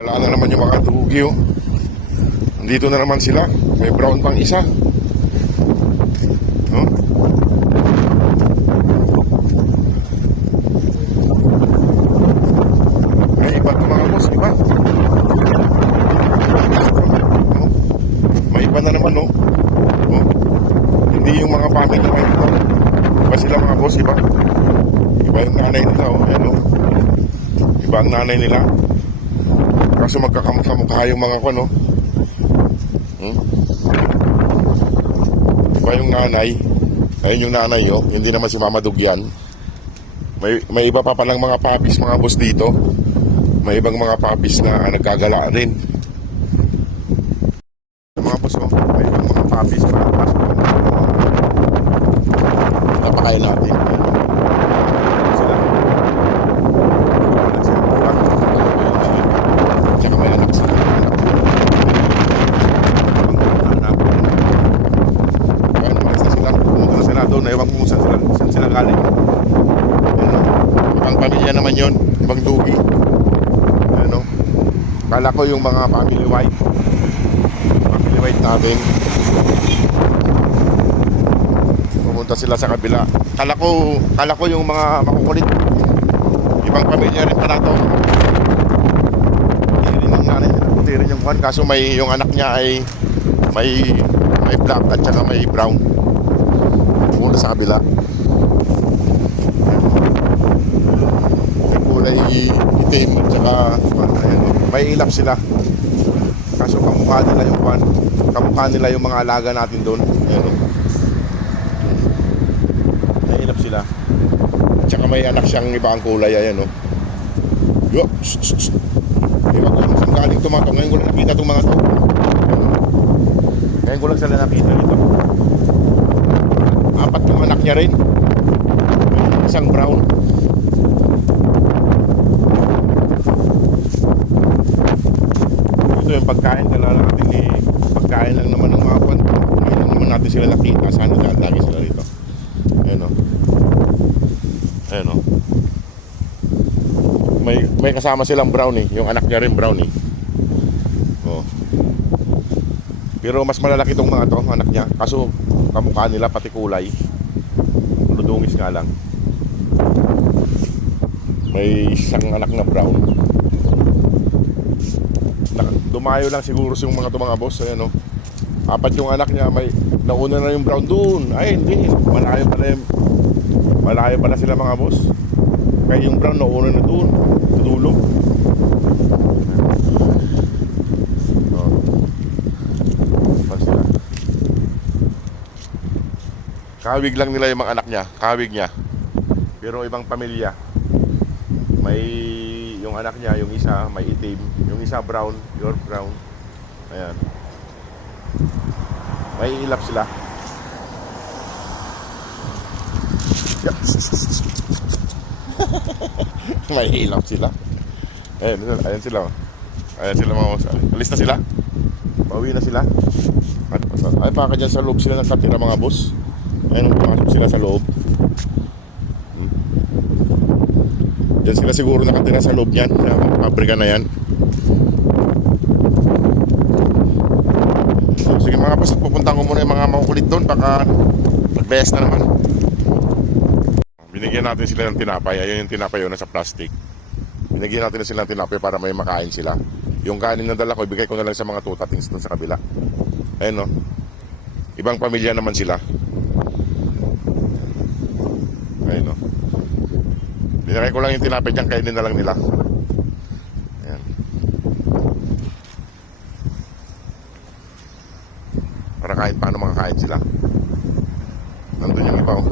Wala na naman yung mga dugi, oh. Nandito na naman sila. May brown pang isa. Oh. May iba ito mga boss, iba. Oh. May iba na naman, oh. Oh. Hindi yung mga family na ito. Iba sila mga boss, iba. Iba yung nanay nila, oh. Ayan, oh. Iba ang nanay nila. Kaso magkakamukha yung mga ko, no? Iba yung nanay. Ayun yung nanay, oh. Hindi naman si Mama Dug yan. May iba pa palang mga puppies, mga boss dito. May ibang mga puppies na nagkagala rin. Mga boss, oh. May ibang mga puppies pa. Napakain natin. Sila. Tsaka may anak sila. Kaya naman sila. Pumunta na sila doon. Ewan kung saan sila galing. Ibang pamilya naman yun. Ibang dugi. Ano? Kala ko yung mga family white. Family white natin. Pumunta sila sa kabila. Kala ko yung mga makukulit. Ibang pamilya rin pala to. Puti rin yung kwan, kaso yung anak niya ay may black at saka may brown. Pumunta sa kabila. May kulay itim at saka may ilap sila. Kaso kamukha nila yung kwan, kamukha nila yung mga alaga natin doon. May ilap sila. At saka may anak siyang ibang kulay. Ayan, oh. Yo, ewan ko saan galing tumatong. Ngayon ko lang nakita itong mga to. Ngayon ko lang sila nakita dito. Apat yung anak niya rin. Isang brown. Ito yung pagkain. Kalala natin pagkain lang naman ng mga panto. Ngayon lang naman natin sila nakita. Sana lagi sila dito. Ayan, o. Ayan, o. May kasama silang brownie, yung anak niya rin brownie. Oh. Pero mas malalaki tong mga to, anak niya. Kaso kamukha nila pati kulay. Ludungis nga lang. May isang anak na brown. Dumayo lang siguro yung mga to mga boss. Ayan, oh. Apat yung anak niya, may nauna na yung brown doon. Ay hindi, malayo pala sila mga boss. Kaya yung brown nauna na doon sa dulo. Kawig lang nila yung mga anak niya. Kawig niya. Pero ibang pamilya. May yung anak niya, yung isa may itim, yung isa brown, your brown. Ayan. May ilap sila. May hilap sila. Ayan sila. Ayan sila mga boss. Alis na sila. Pauwi na sila. Ay baka dyan sa loob sila nakatira mga boss. Ayan, pumasok sila sa loob. Dyan sila siguro nakatira sa loob yan. Sa pabrika na yan. Sige mga boss, pupunta ko muna yung mga makukulit doon. Baka nag-best na naman. Binigyan natin sila ng tinapay. Ayun yung tinapay yun, nasa plastic. Binigyan natin sila ng tinapay para may makain sila. Yung kanin na dala ko, ibigay ko na lang sa mga tutatings doon sa kabila. Ayun, no. Ibang pamilya naman sila. Ayun, no. Binigay ko lang yung tinapay dyan, kainin na lang nila. Ayan. Para kahit paano makakain sila. Nandun yung iba, oh.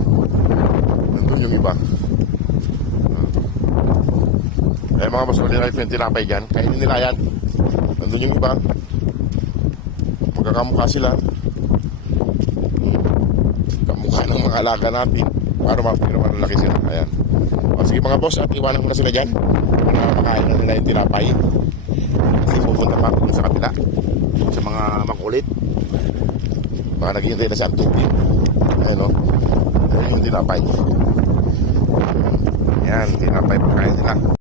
Nandun yung iba. Mga boss, ulit na yung tinapay dyan. Kainin nila yan. Nandun yung iba. Magkakamukha sila. Kamukha ng mga alaga natin. Para malaki sila. Ayan. O, sige mga boss, at iwanan ko na sila dyan. Para makain na nila yung tinapay. Kasi pupunta pa ako sa kabila. Sa mga makulit. Mga naghihintay na sa tubig. Ayan, o. Ayan yung tinapay. Ayan, tinapay pagkain nila.